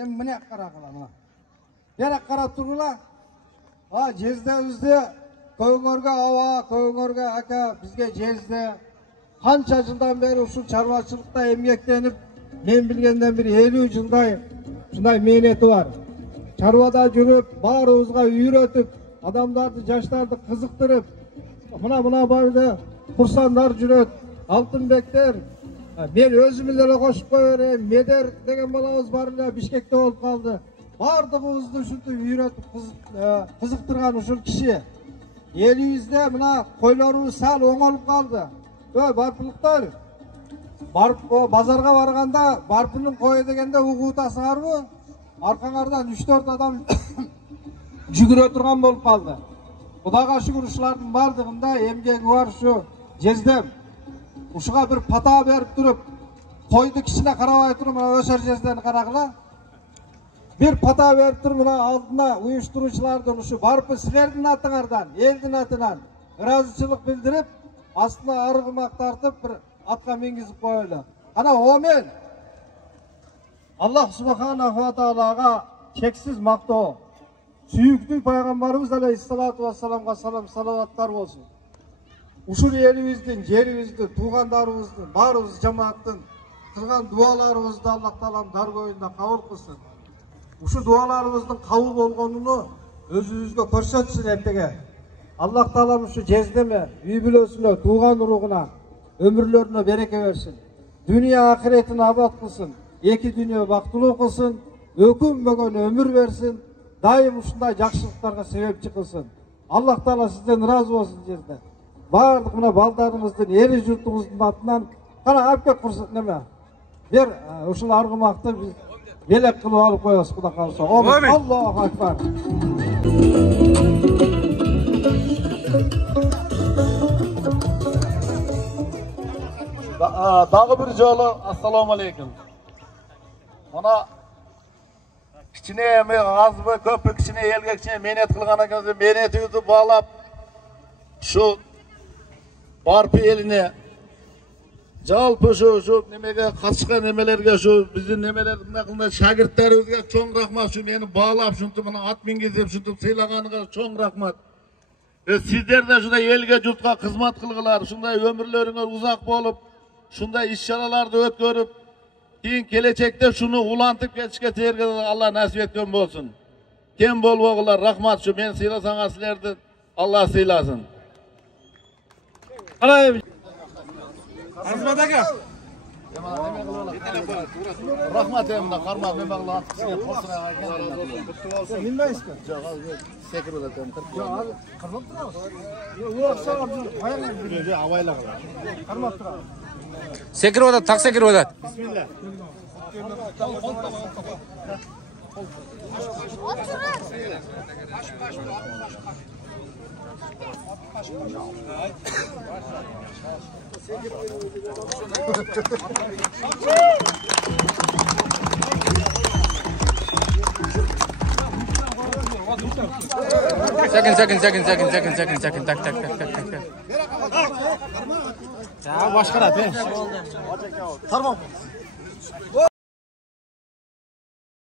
Mene karakala. Yere karat turula. Jezdebizde Koyunörge ava, Koyunörge aka bizge jezde kança жылдан beri ушул чарбачылыкта эмгектенип, мен билгенден бир 50 жылдай ушундай мээнети бар. Чарбада жүрүп, баарыбызга үйрөтүп, адамдарды, жаштарды кызыктырып, мына барды курсандар жүрөт, алтынбектер. Мен өзүм эле кошуп кое берейин. Медер деген балабыз бар эле Бишкекте болуп калды. Бардыгыбызды ушинтип үйрөтүп кызыктырган ушул киши. Элибизде мына койлорубуз сал оңолуп калды. Барпылыктар. Базарга барганда барпынын кою дегенде угутасыңарбы? Аркаңардан 3-4 адам жүгүрө турган болуп калды. Кудайга шүгүр ушулардын бардыгында эмгеги бар ушу жездем. Ушуга бир пата берип туруп, койду кичине карабай туруп, мына өсөр жездени карагыла. Bir pata verip tur mına aldına uyuşturuculardan uшу barpı sizlerдің атыңардан, елдің атынан ыраазычылык bildirip, астына аргымак тартып bir атка мингизип коелу. Ana omen. Allah subhanahu wa ta'ala'ga çeksiz maktoo. Sүйүктүү пайгамбарыбыз алейхиссалату вассаламга салам салаваттар болсун. Ушул элибиздин, жерибиздин, туугандарыбыздын, баарыбыз жамааттын кылган дуаларыбызды Аллах Таалам даргойунда кабыл кылсын. Uşu dualarımızın kabul olgununu özümüzge көрсөтсүн эртеге. Allah Taala uşu jezdeme, үй бүлөсүнө, туган уругуна, ömürlörüne береке берсин. Dünya ahiretini abad kılsın. Эки dünya бактылуу кылсын, өкүнбөгөн ömür берсин. Дайым ушундай жакшылыктарга себепчи кылсын. Allah Taala сизден ыраазы болсун жезде. Бардык мына балдарыңыздын, эли журтуңуздун атынан кана апке курсун неме. Бер ушул аргымакты биз Melek kılığı alıp koyuyoruz kuda kalırsa. Allahu Ekber. Dağı bir jolu assalamu aleykum. Ona kichine azbı köpü kichine elge kichine menet kılgan ekansiz menetimizni bağlap şu barpı eline Жалпы şu немеге катышкан немелерге şu биздин немелердин акында шагирттерибизге чоң рахмат. Şu мени баалап ушинтип мына ат мингизип ушинтип сыйлаганыңа чоң рахмат. Сиздер да ушундай элге журтка кызмат кылгылар, ушундай өмүрлөрүңөр узак болуп, ушундай иш-чараларды өткөрүп, кийин келечекте шуну улантып кетишке тээрге Алла насип эткөн болсун. Кем болбогула рахмат. Şu мен сыйласаңар силерди Алла сыйласын. Azmat aka. Rahmat emine karmak ne bağlı atkısıya korsuna geldi. Bilmeyiz mi? Sekir odatem. Yok, karmak durağız. Yok, sağ ol. Hayır, havayla. Karmak durağız. Sekir odat, tak sekir odat. Bismillah. Sakin. Tak. Ya başka da be. Karmak.